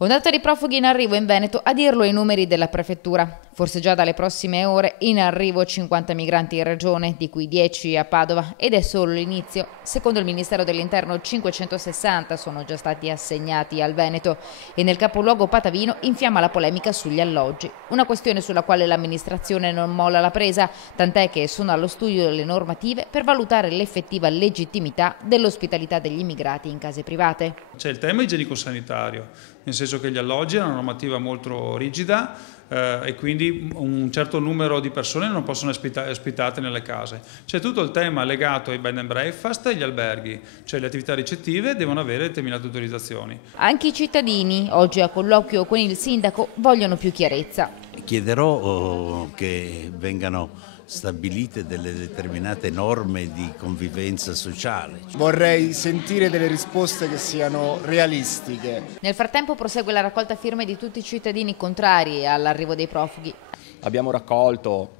Ondata di profughi in arrivo in Veneto, a dirlo i numeri della prefettura. Forse già dalle prossime ore in arrivo 50 migranti in regione, di cui 10 a Padova, ed è solo l'inizio. Secondo il Ministero dell'Interno 560 sono già stati assegnati al Veneto e nel capoluogo patavino infiamma la polemica sugli alloggi. Una questione sulla quale l'amministrazione non molla la presa, tant'è che sono allo studio le normative per valutare l'effettiva legittimità dell'ospitalità degli immigrati in case private. C'è il tema igienico-sanitario, nel senso che gli alloggi hanno una normativa molto rigida e quindi un certo numero di persone non possono essere ospitate nelle case. C'è tutto il tema legato ai bed and breakfast e agli alberghi, cioè le attività ricettive devono avere determinate autorizzazioni. Anche i cittadini, oggi a colloquio con il sindaco, vogliono più chiarezza. Chiederò che vengano stabilite delle determinate norme di convivenza sociale. Vorrei sentire delle risposte che siano realistiche. Nel frattempo prosegue la raccolta firme di tutti i cittadini contrari all'arrivo dei profughi. Abbiamo raccolto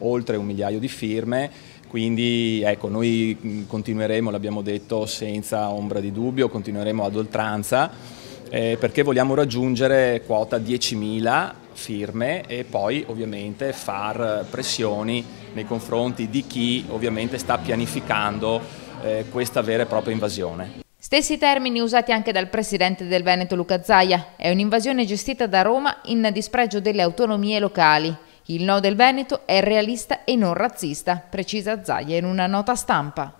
oltre 1 migliaio di firme, quindi noi continueremo, l'abbiamo detto senza ombra di dubbio, continueremo ad oltranza perché vogliamo raggiungere quota 10.000 firme e poi ovviamente far pressioni nei confronti di chi ovviamente sta pianificando questa vera e propria invasione. Stessi termini usati anche dal presidente del Veneto Luca Zaia. È un'invasione gestita da Roma in dispregio delle autonomie locali. Il no del Veneto è realista e non razzista, precisa Zaia in una nota stampa.